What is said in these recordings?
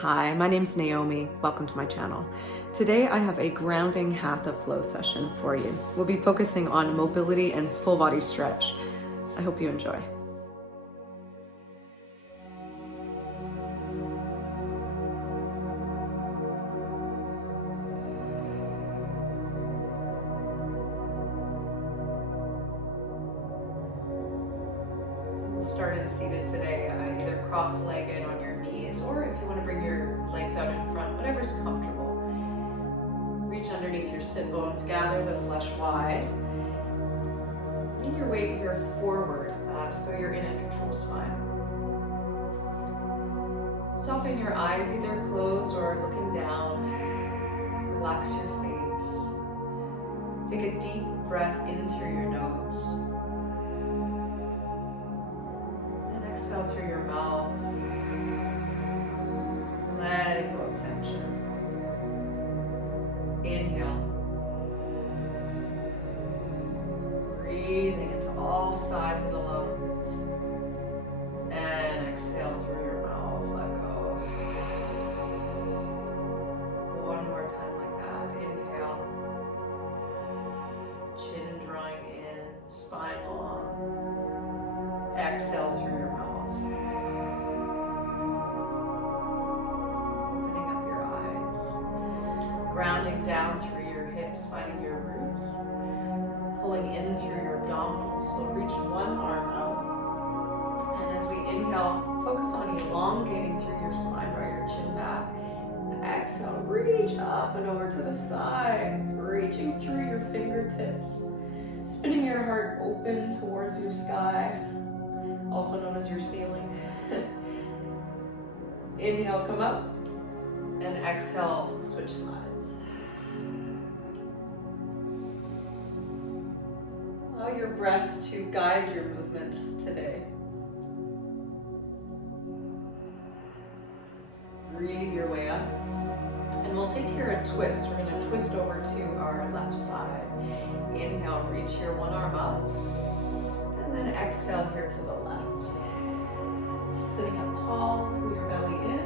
Hi, my name's Naomi. Welcome to my channel. Today I have a grounding Hatha flow session for you. We'll be focusing on mobility and full body stretch. I hope you enjoy. Started seated today, either cross-legged on your knees, or if you want to bring your legs out in front, whatever's comfortable. Reach underneath your sit bones, gather the flesh wide. Lean your weight here forward, so you're in a neutral spine. Soften your eyes, either closed or looking down. Relax your face. Take a deep breath in through your nose. Exhale through your mouth, letting go of tension. Inhale, breathing into all sides of the lungs, and exhale through your mouth, let go. One more time like that. Inhale, chin drawing in, spine long. Exhale through your mouth. Grounding down through your hips, finding your roots. Pulling in through your abdominals. So reach one arm out. And as we inhale, focus on elongating through your spine, draw your chin back. And exhale, reach up and over to the side. Reaching through your fingertips. Spinning your heart open towards your sky, also known as your ceiling. Inhale, come up. And exhale, switch sides. Allow your breath to guide your movement today. Breathe your way up. And we'll take here a twist. We're going to twist over to our left side. Inhale, reach here, one arm up. And then exhale here to the left. Sitting up tall, pull your belly in.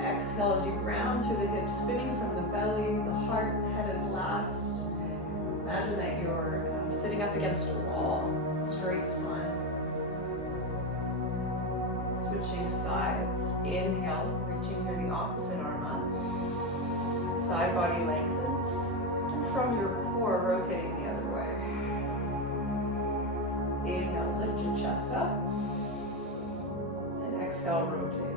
Exhale as you ground through the hips, spinning from the belly, the heart, head is last. Imagine that you're sitting up against a wall, straight spine. Switching sides. Inhale, reaching here the opposite arm up. Side body lengthens. And from your core, rotating the other way. Inhale, lift your chest up. And exhale, rotate.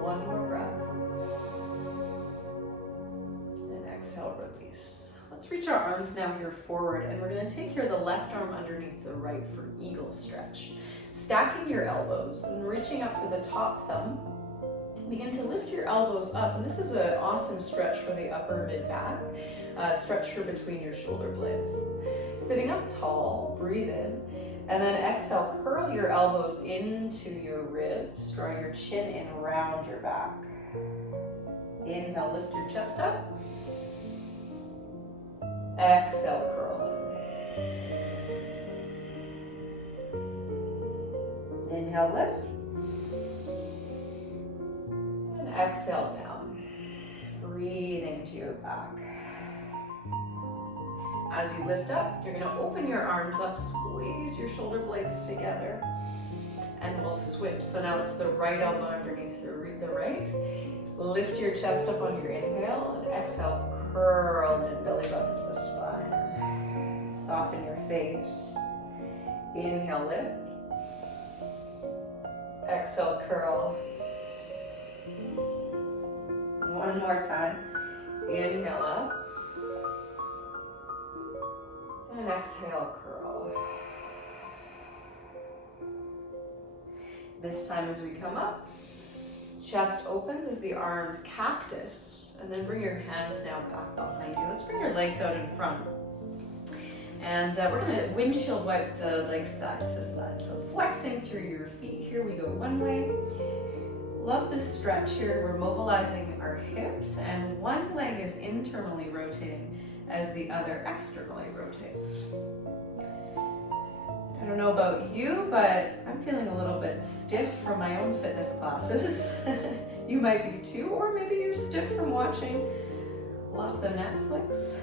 One more breath. And exhale, release. Let's reach our arms now here forward, and we're going to take here the left arm underneath the right for eagle stretch. Stacking your elbows and reaching up for the top thumb. Begin to lift your elbows up, and this is an awesome stretch for the upper mid-back. Stretch for between your shoulder blades. Sitting up tall, breathe in, and then exhale, curl your elbows into your ribs, draw your chin in around your back. Inhale, lift your chest up. Exhale, curl in. Inhale, lift. And exhale down. Breathing to your back. As you lift up, you're going to open your arms up, squeeze your shoulder blades together, and we'll switch. So now it's the right elbow underneath the right. Lift your chest up on your inhale, and exhale, curl in, belly button to the spine. Soften your face. Inhale, lift. Exhale, curl. One more time. Inhale up. And exhale, curl. This time as we come up, chest opens as the arms cactus, and then bring your hands down back behind you. Let's bring your legs out in front. And we're gonna windshield wipe the legs side to side. So flexing through your feet, here we go one way. Love this stretch here. We're mobilizing our hips, and one leg is internally rotating as the other externally rotates. don't know about you, but I'm feeling a little bit stiff from my own fitness classes. You might be too, or maybe you're stiff from watching lots of Netflix.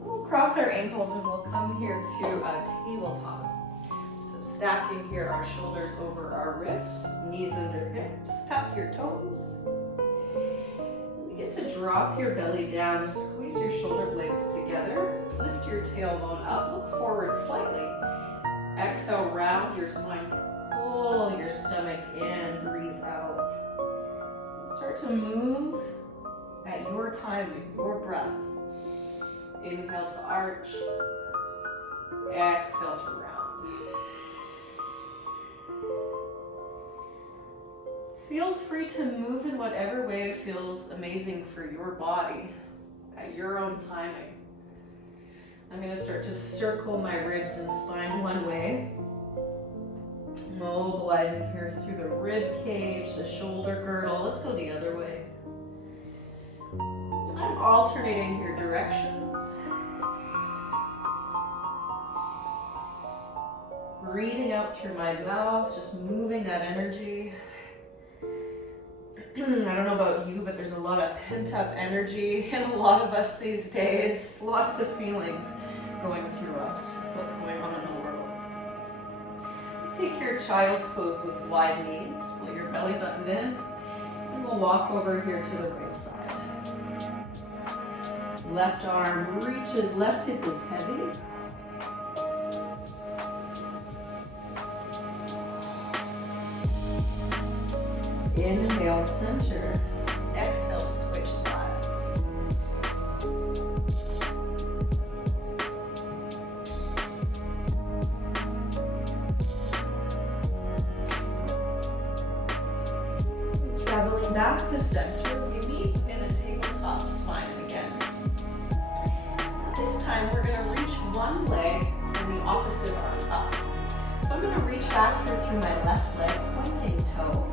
We'll cross our ankles and we'll come here to a tabletop. So stacking here our shoulders over our wrists, knees under hips, tap your toes. Begin to drop your belly down, squeeze your shoulder blades together, lift your tailbone up, look forward slightly. Exhale, round your spine, pull your stomach in, breathe out. Start to move at your timing, your breath. Inhale to arch, exhale to round. Feel free to move in whatever way feels amazing for your body at your own timing. I'm going to start to circle my ribs and spine one way, mobilizing here through the rib cage, the shoulder girdle. Let's go the other way. And I'm alternating your directions. Breathing out through my mouth, just moving that energy. I don't know about you, but there's a lot of pent-up energy in a lot of us these days. Lots of feelings going through us, what's going on in the world. Let's take your child's pose with wide knees. Pull your belly button in, and we'll walk over here to the right side. Left arm reaches, left hip is heavy. Inhale, center. Exhale, switch sides. Traveling back to center, we meet in a tabletop spine again. This time we're going to reach one leg and the opposite arm up. So I'm going to reach back here through my left leg, pointing toe.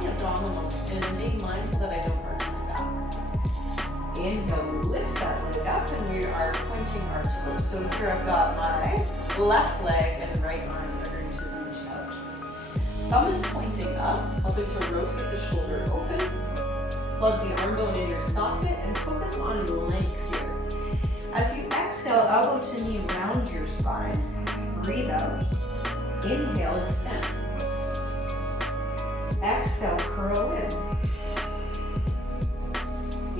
Abdominals, and being mindful that I don't arch my back. Inhale, we lift that leg up and we are pointing our toes. So here I've got my left leg and right arm that are going to reach out. Thumb is pointing up, helping to rotate the shoulder open. Plug the arm bone in your socket and focus on length here. As you exhale, elbow to knee, round your spine. Breathe out. Inhale, extend. Exhale, curl in.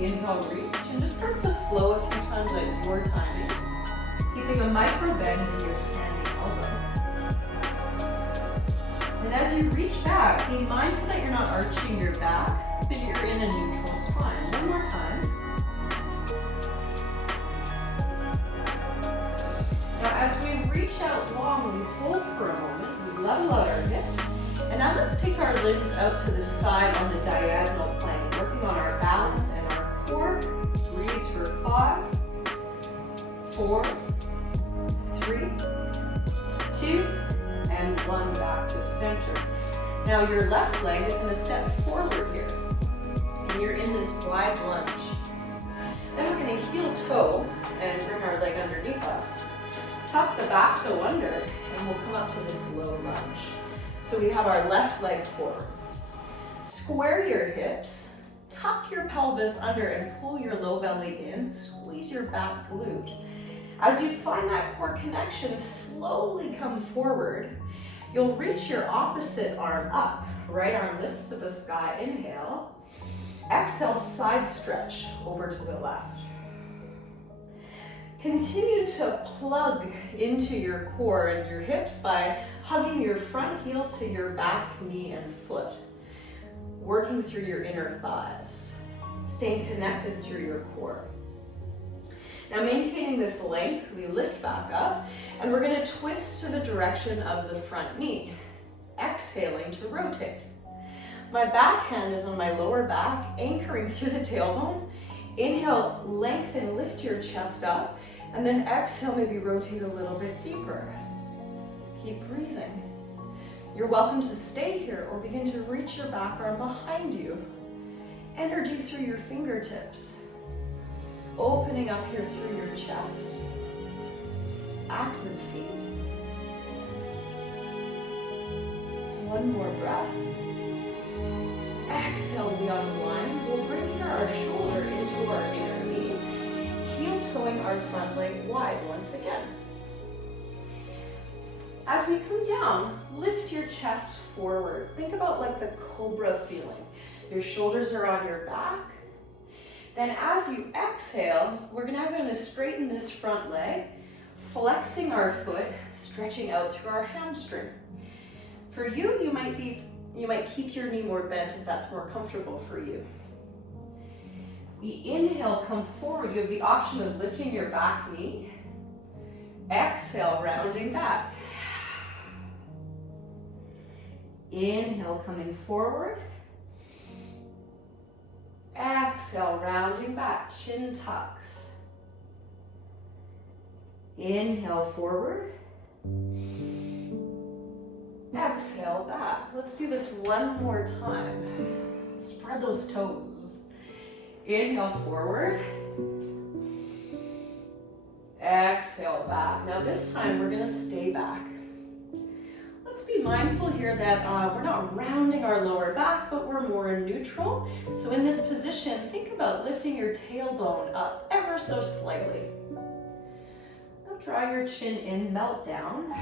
Inhale, reach, and just start to flow a few times at your timing, keeping a micro bend in your standing elbow. And as you reach back, be mindful that you're not arching your back, but you're in a neutral spine. One more time. Now, as we reach out long, we hold for a moment, we level out our hips. And now let's take our limbs out to the side on the diagonal plane, working on our balance and our core. Breathe for 5, 4, 3, 2, and 1 back to center. Now your left leg is going to step forward here, and you're in this wide lunge. Then we're going to heel toe and bring our leg underneath us. Tuck the back toe under, and we'll come up to this low lunge. So we have our left leg forward. Square your hips, tuck your pelvis under and pull your low belly in, squeeze your back glute. As you find that core connection, slowly come forward. You'll reach your opposite arm up. Right arm lifts to the sky, inhale. Exhale, side stretch over to the left. Continue to plug into your core and your hips by hugging your front heel to your back, knee, and foot. Working through your inner thighs. Staying connected through your core. Now maintaining this length, we lift back up and we're going to twist to the direction of the front knee. Exhaling to rotate. My back hand is on my lower back, anchoring through the tailbone. Inhale, lengthen, lift your chest up, and then exhale, maybe rotate a little bit deeper. Keep breathing. You're welcome to stay here or begin to reach your back arm behind you. Energy through your fingertips. opening up here through your chest. Active feet. One more breath. Exhale, we unwind. We'll bring here our shoulder into our inner knee, heel-toeing our front leg wide once again. As we come down, lift your chest forward. Think about like the cobra feeling. Your shoulders are on your back. Then as you exhale, we're now going to straighten this front leg, flexing our foot, stretching out through our hamstring. For you, you might keep your knee more bent if that's more comfortable for you. We inhale, come forward. You have the option of lifting your back knee. Exhale, rounding back. Inhale, coming forward. Exhale, rounding back, chin tucks. Inhale, forward. Exhale, back. Let's do this one more time. Spread those toes. Inhale, forward. Exhale, back. Now this time we're gonna stay back. Let's be mindful here that we're not rounding our lower back, but we're more in neutral. So in this position, think about lifting your tailbone up ever so slightly. Now draw your chin in, melt down.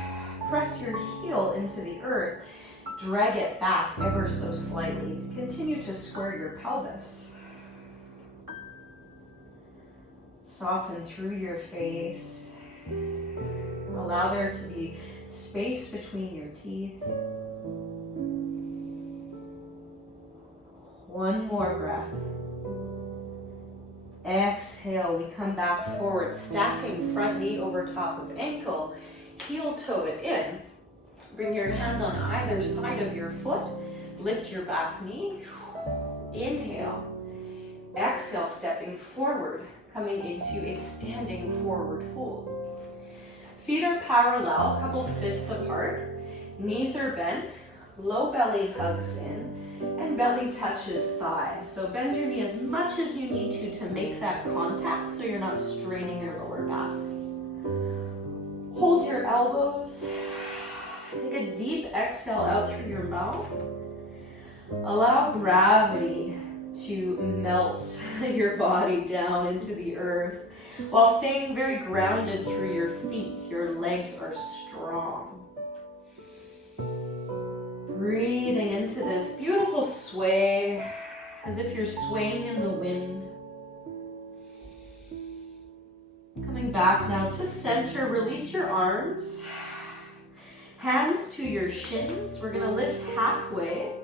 Press your heel into the earth. Drag it back ever so slightly. Continue to square your pelvis. Soften through your face. Allow there to be space between your teeth. One more breath. Exhale, we come back forward, stacking front knee over top of ankle, heel toe it in. Bring your hands on either side of your foot. Lift your back knee. Inhale. Exhale, stepping forward, coming into a standing forward fold. Feet are parallel, a couple fists apart. Knees are bent, low belly hugs in, and belly touches thigh. So bend your knee as much as you need to make that contact so you're not straining your lower back. Hold your elbows. Take a deep exhale out through your mouth. Allow gravity to melt your body down into the earth while staying very grounded through your feet. Your legs are strong. Breathing into this beautiful sway as if you're swaying in the wind. Coming back now to center, release your arms. Hands to your shins. We're gonna lift halfway.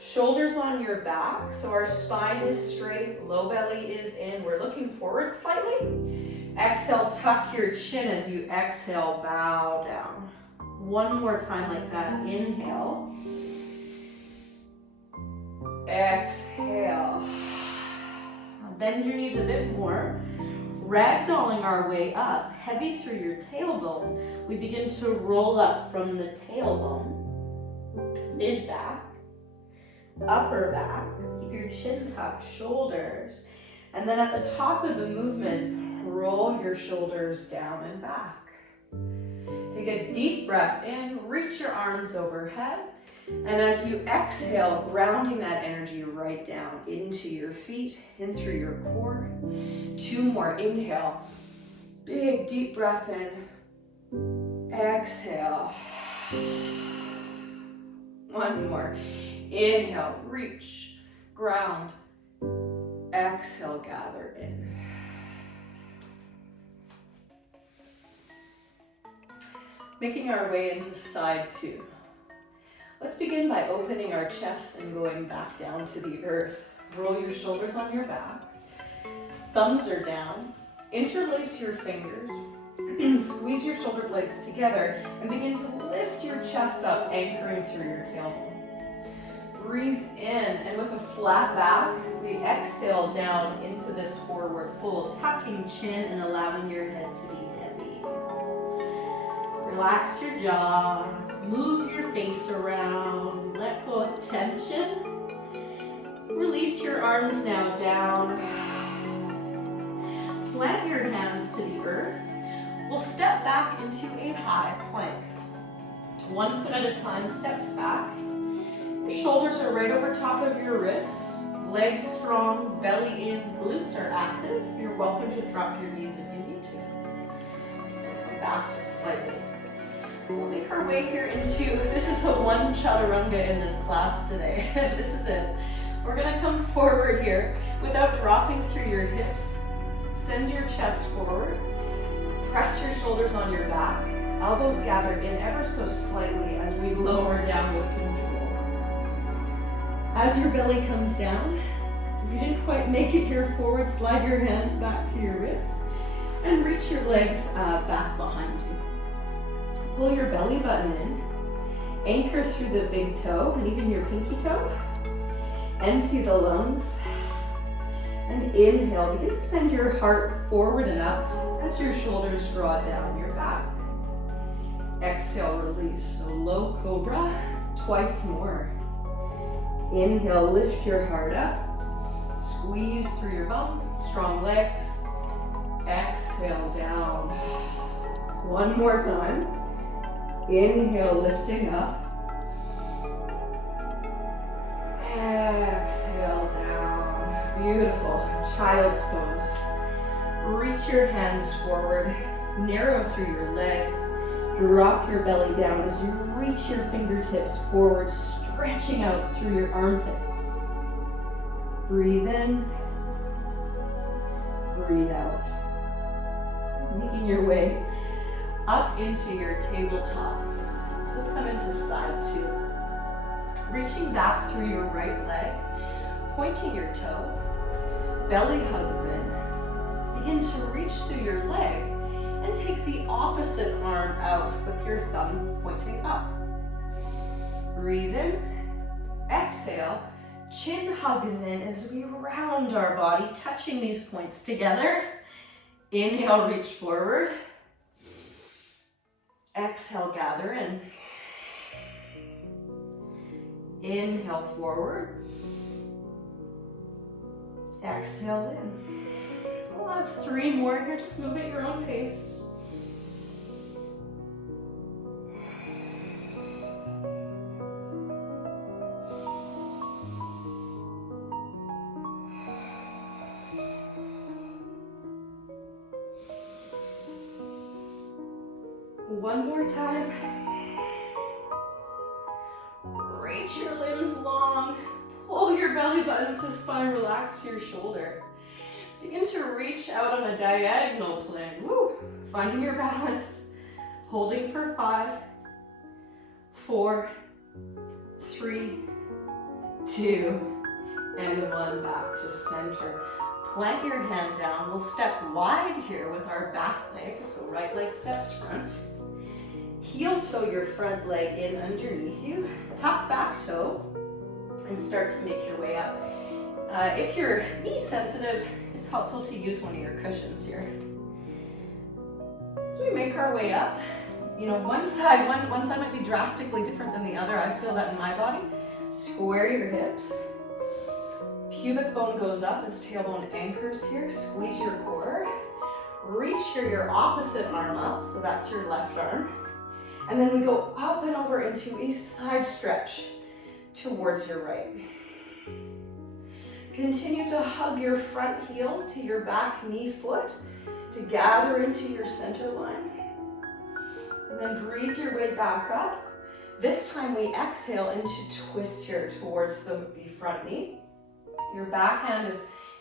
Shoulders on your back, so our spine is straight, low belly is in. We're looking forward slightly. Exhale, tuck your chin as you exhale, bow down. One more time like that. Inhale. Exhale. Bend your knees a bit more. Ragdolling our way up, heavy through your tailbone. We begin to roll up from the tailbone, mid-back, upper back. Keep your chin tucked, shoulders. And then at the top of the movement, roll your shoulders down and back. Take a deep breath in, reach your arms overhead. And as you exhale, grounding that energy right down into your feet, in through your core. Two more, inhale. Big deep breath in. Exhale. One more. Inhale, reach, ground. Exhale, gather in. Making our way into side two. Let's begin by opening our chest and going back down to the earth. Roll your shoulders on your back. Thumbs are down. Interlace your fingers. Squeeze your shoulder blades together and begin to lift your chest up, anchoring through your tailbone. Breathe in, and with a flat back, we exhale down into this forward fold, tucking chin and allowing your head to be heavy. Relax your jaw. Move your face around, let go of tension. Release your arms now down. plant your hands to the earth. We'll step back into a high plank. 1 foot at a time, steps back. Your shoulders are right over top of your wrists. Legs strong, belly in, glutes are active. You're welcome to drop your knees if you need to. I'm just gonna come back just slightly. We'll make our way here into, this is the one chaturanga in this class today. This is it. We're gonna come forward here without dropping through your hips. Send your chest forward. Press your shoulders on your back. Elbows gather in ever so slightly as we lower down with control. As your belly comes down, if you didn't quite make it here forward, slide your hands back to your ribs and reach your legs back behind you. Pull your belly button in, anchor through the big toe and even your pinky toe. Empty the lungs and inhale. Begin to send your heart forward and up as your shoulders draw down your back. Exhale, release. So low cobra, twice more. Inhale, lift your heart up. Squeeze through your bum, strong legs. Exhale, down. One more time. Inhale, lifting up. Exhale, down. Beautiful. Child's pose. Reach your hands forward. Narrow through your legs. Drop your belly down as you reach your fingertips forward, stretching out through your armpits. Breathe in. Breathe out. Making your way up into your tabletop. Let's come into side two. Reaching back through your right leg, pointing your toe, belly hugs in. Begin to reach through your leg and take the opposite arm out with your thumb pointing up. Breathe in, exhale, chin hugs in as we round our body, touching these points together. Inhale, reach forward. Exhale, gather in. Inhale forward. Exhale in. We'll have 3 more here. Just move at your own pace. One more time. Reach your limbs long. Pull your belly button to spine. Relax your shoulder. Begin to reach out on a diagonal plane. Woo! Finding your balance. Holding for 5, 4, 3, 2, and 1. Back to center. Plant your hand down. We'll step wide here with our back leg. So right leg steps front. Heel toe your front leg in underneath you. Tuck back toe and start to make your way up. If you're knee sensitive, it's helpful to use one of your cushions here. So we make our way up. You know, one side might be drastically different than the other. I feel that in my body. Square your hips. Pubic bone goes up as tailbone anchors here. Squeeze your core. Reach your opposite arm up, so that's your left arm. And then we go up and over into a side stretch towards your right. Continue to hug your front heel to your back knee foot to gather into your center line. And then breathe your way back up. This time we exhale into twist here towards the front knee. Your back hand is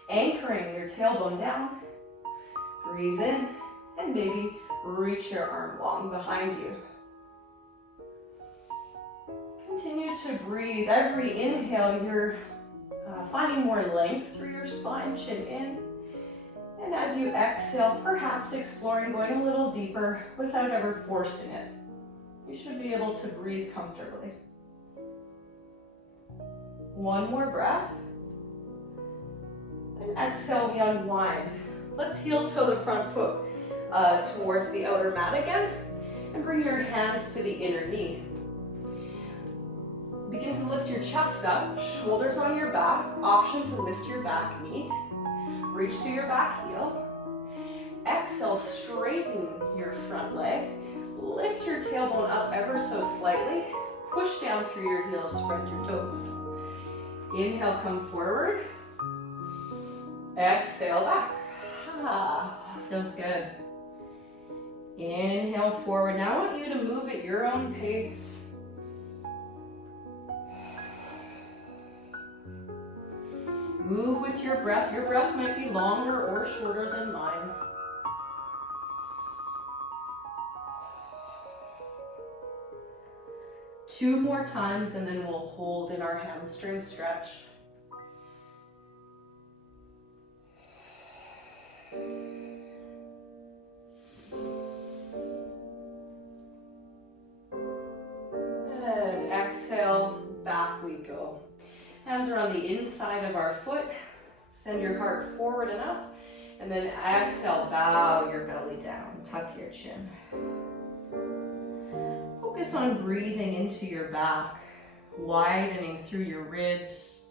anchoring your tailbone down. Breathe in and maybe reach your arm long behind you. Continue to breathe. Every inhale, you're finding more length through your spine, chin in. And as you exhale, perhaps exploring going a little deeper without ever forcing it. You should be able to breathe comfortably. One more breath. And exhale, we unwind. Let's heel toe the front foot towards the outer mat again. And bring your hands to the inner knee. Begin to lift your chest up, shoulders on your back, option to lift your back knee. Reach through your back heel. exhale, straighten your front leg. Lift your tailbone up ever so slightly. Push down through your heels, spread your toes. Inhale, come forward. Exhale, back. Feels good. Inhale forward. Now I want you to move at your own pace. Move with your breath. Your breath might be longer or shorter than mine. Two more times and then we'll hold in our hamstring stretch. And exhale, back we go. Hands are on the inside of our foot. Send your heart forward and up. And then exhale, bow your belly down. Tuck your chin. Focus on breathing into your back, widening through your ribs,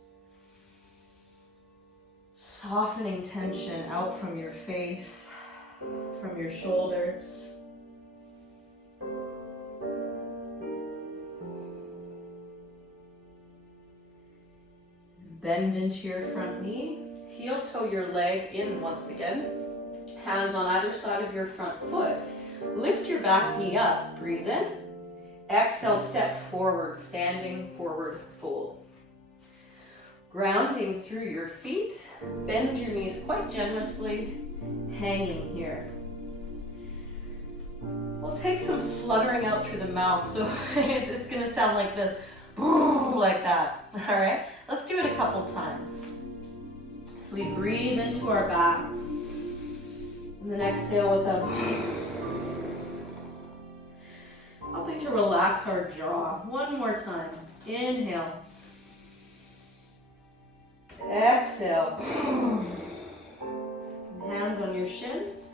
softening tension out from your face, from your shoulders. Bend into your front knee, heel toe your leg in once again, hands on either side of your front foot. Lift your back knee up, breathe in. Exhale, step forward, standing forward fold. Grounding through your feet, bend your knees quite generously, hanging here. We'll take some fluttering out through the mouth, so it's gonna sound like this, like that, all right? Let's do it a couple times. So we breathe into our back, and then exhale with a helping to relax our jaw. One more time. Inhale. Exhale. Hands on your shins.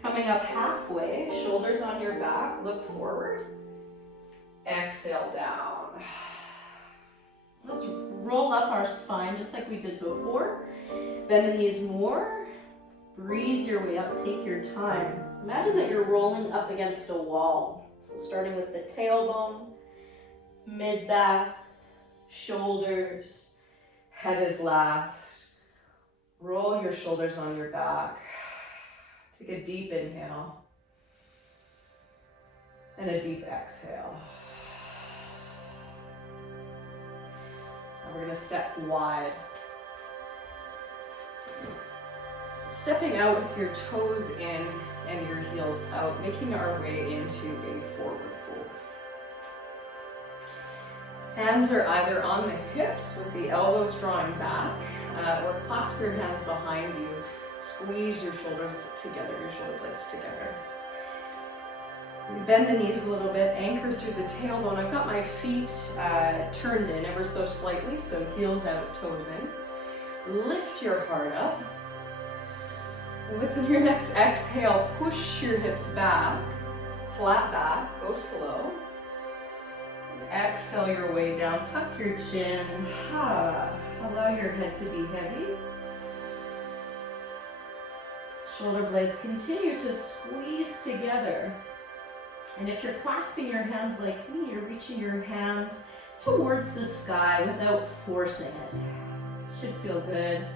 Coming up halfway, shoulders on your back. Look forward. Exhale down. Let's roll up our spine just like we did before. Bend the knees more. Breathe your way up. Take your time. Imagine that you're rolling up against a wall. So starting with the tailbone, mid-back, shoulders, head is last. Roll your shoulders on your back. Take a deep inhale and a deep exhale. Now we're going to step wide. So stepping out with your toes in and your heels out, making our way into a forward fold. Hands are either on the hips with the elbows drawing back, or clasp your hands behind you. Squeeze your shoulders together, your shoulder blades together. Bend the knees a little bit, anchor through the tailbone. I've got my feet turned in ever so slightly, so heels out, toes in. Lift your heart up. With your next exhale, push your hips back, flat back, go slow. Exhale your way down, tuck your chin. Allow your head to be heavy. Shoulder blades continue to squeeze together. And if you're clasping your hands like me, you're reaching your hands towards the sky without forcing it. Should feel good.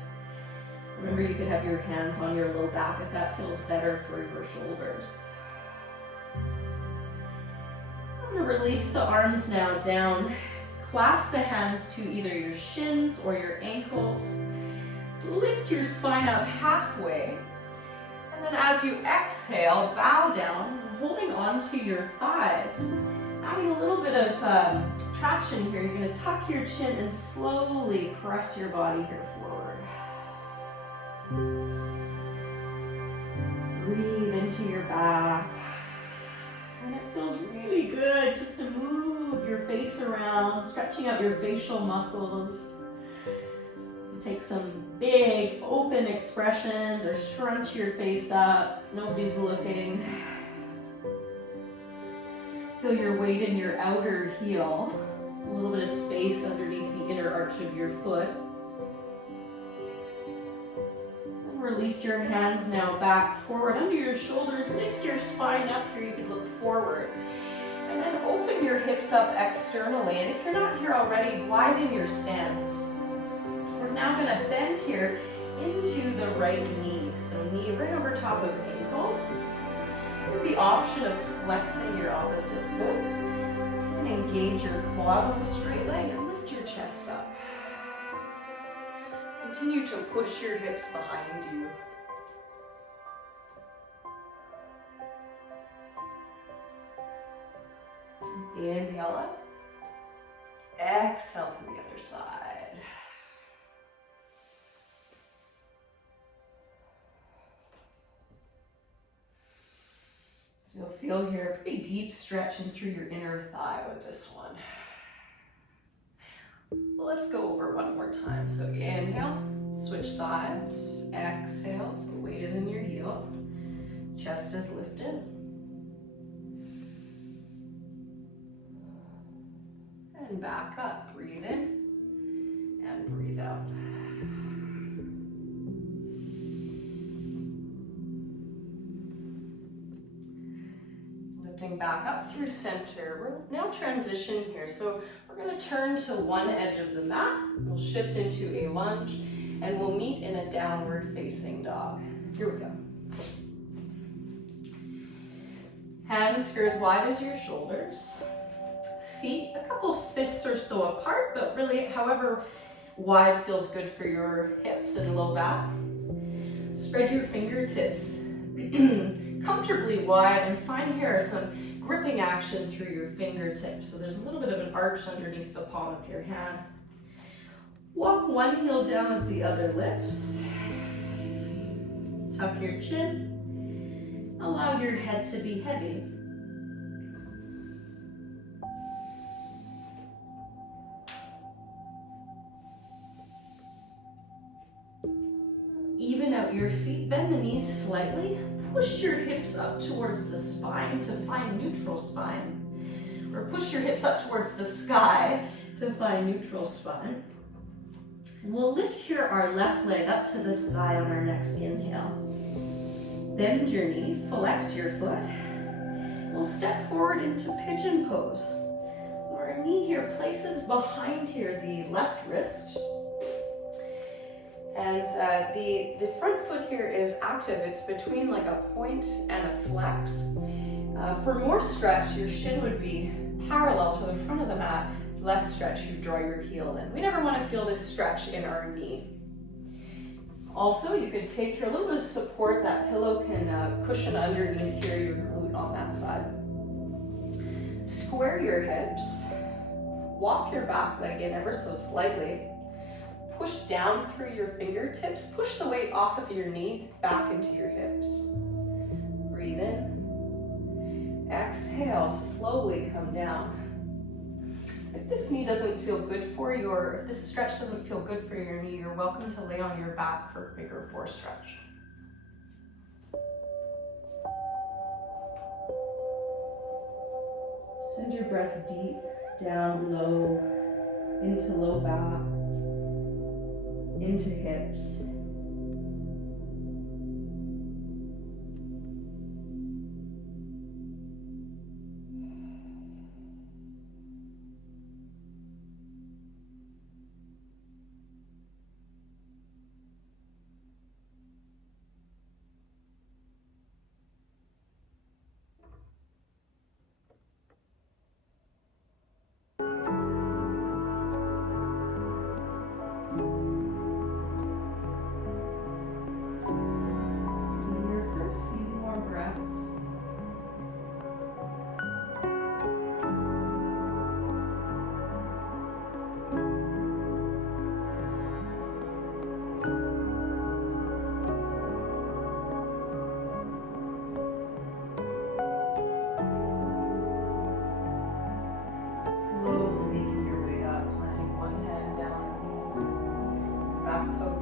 Remember, you could have your hands on your low back if that feels better for your shoulders. I'm going to release the arms now down. Clasp the hands to either your shins or your ankles. Lift your spine up halfway. And then as you exhale, bow down, holding onto your thighs. Adding a little bit of traction here. You're going to tuck your chin and slowly press your body here forward. Breathe into your back. And it feels really good just to move your face around, stretching out your facial muscles. You take some big open expressions or scrunch your face up. Nobody's looking. Feel your weight in your outer heel. A little bit of space underneath the inner arch of your foot. Release your hands now back, forward, under your shoulders. Lift your spine up here. You could look forward. And then open your hips up externally. And if you're not here already, widen your stance. We're now going to bend here into the right knee. So knee right over top of ankle. With the option of flexing your opposite foot. And engage your quad on a straight leg and lift your chest up. Continue to push your hips behind you. Inhale up. Exhale to the other side. So you'll feel here a pretty deep stretch in through your inner thigh with this one. Let's go over one more time. So inhale, switch sides. Exhale, so weight is in your heel. Chest is lifted. And back up. Breathe in and breathe out. Lifting back up through center. We're now transition here. So we're going to turn to one edge of the mat. We'll shift into a lunge and we'll meet in a downward facing dog. Here we go. Hands are as wide as your shoulders. Feet a couple fists or so apart, but really however wide feels good for your hips and low back. Spread your fingertips comfortably wide and find here some gripping action through your fingertips. So there's a little bit of an arch underneath the palm of your hand. Walk one heel down as the other lifts. Tuck your chin. Allow your head to be heavy. Even out your feet, bend the knees slightly. Push your hips up towards the spine to find neutral spine. Or push your hips up towards the sky to find neutral spine. And we'll lift here our left leg up to the sky on our next inhale. Bend your knee, flex your foot. We'll step forward into pigeon pose. So our knee here places behind here the left wrist. And the front foot here is active. It's between like a point and a flex. For more stretch, your shin would be parallel to the front of the mat. Less stretch, you draw your heel in. We never want to feel this stretch in our knee. Also, you could take here a little bit of support. That pillow can cushion underneath here your glute on that side. Square your hips. Walk your back leg in ever so slightly. Push down through your fingertips. Push the weight off of your knee back into your hips. Breathe in. Exhale, slowly come down. If this knee doesn't feel good for you, or if this stretch doesn't feel good for your knee, you're welcome to lay on your back for figure 4 stretch. Send your breath deep down low, into low back, into hips.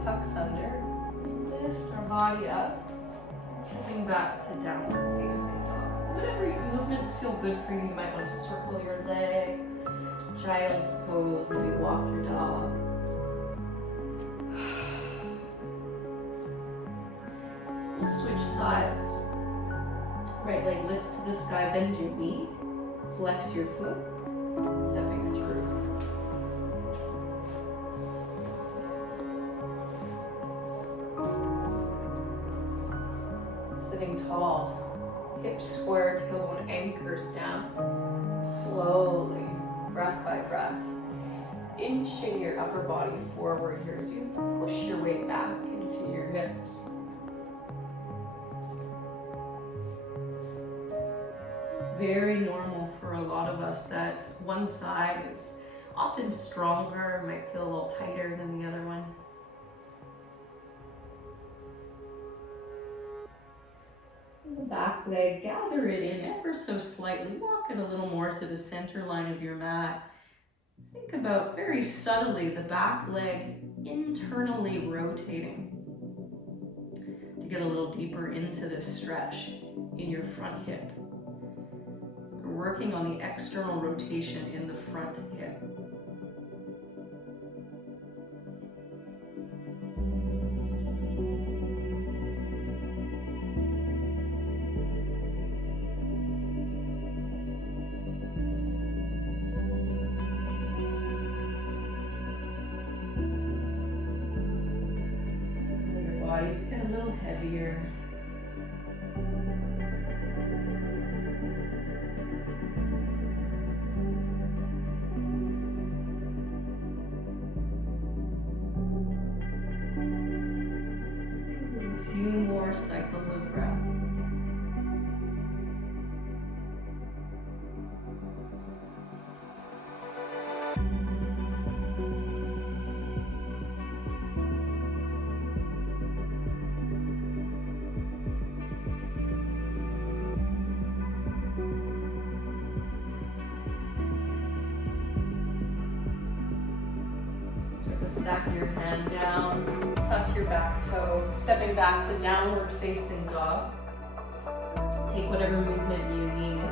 Tucks under, lift our body up, slipping back to downward facing dog. Whatever movements feel good for you, you might want to circle your leg, child's pose, maybe walk your dog. We'll switch sides. Right leg lifts to the sky, bend your knee, flex your foot, stepping through. Sitting tall, hips square, tailbone anchors down. Slowly, breath by breath, inching your upper body forward here as you push your weight back into your hips. Very normal for a lot of us that one side is often stronger, might feel a little tighter than the other one. The back leg, gather it in ever so slightly. Walk it a little more to the center line of your mat. Think about very subtly the back leg internally rotating to get a little deeper into this stretch in your front hip. We're working on the external rotation in the front hip. Bodies get a little heavier. A few more cycles of breath. Stack your hand down, tuck your back toe, stepping back to downward facing dog. Take whatever movement you need.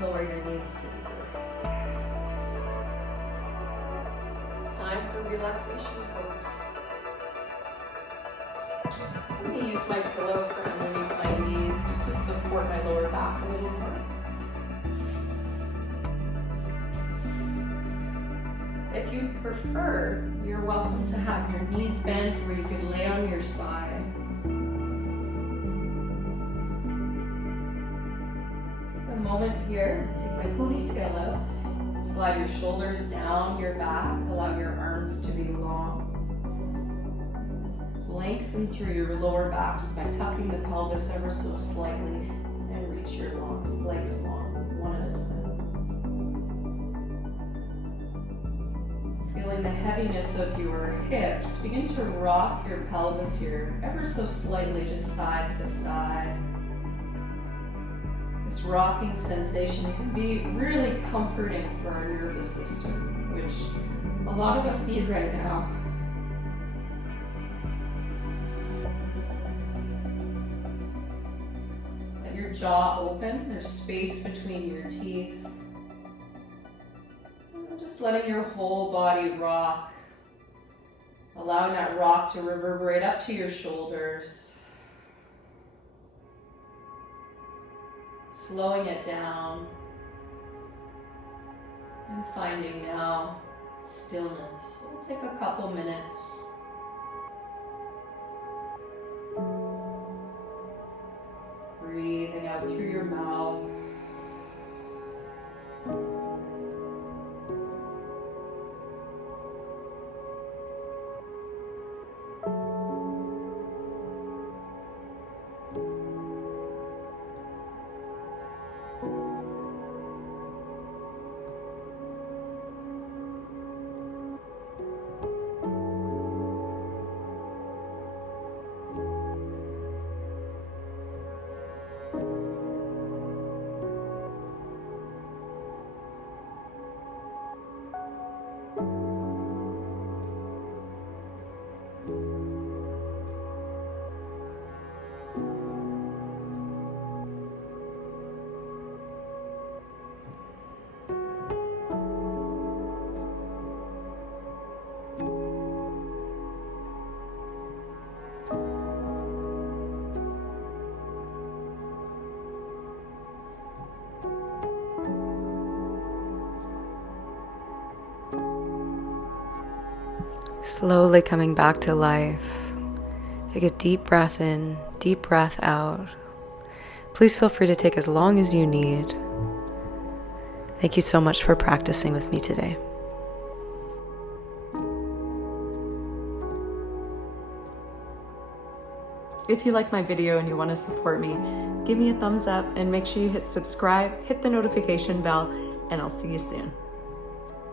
Lower your knees to the earth. It's time for relaxation pose. I'm going to use my pillow for underneath my knees just to support my lower back a little more. If you prefer, you're welcome to have your knees bent or you could lay on your side. Take a moment here, take my ponytail out, slide your shoulders down your back, allow your arms to be long. Lengthen through your lower back just by tucking the pelvis ever so slightly and reach your legs long, one at a time. Feeling the heaviness of your hips, begin to rock your pelvis here ever so slightly, just side to side. This rocking sensation can be really comforting for our nervous system, which a lot of us need right now. Let your jaw open, there's space between your teeth. Just letting your whole body rock, allowing that rock to reverberate up to your shoulders, slowing it down, and finding now stillness. We'll take a couple minutes. Breathing out through your mouth. Slowly coming back to life. Take a deep breath in, deep breath out. Please feel free to take as long as you need. Thank you so much for practicing with me today. If you like my video and you want to support me, give me a thumbs up and make sure you hit subscribe, hit the notification bell, and I'll see you soon.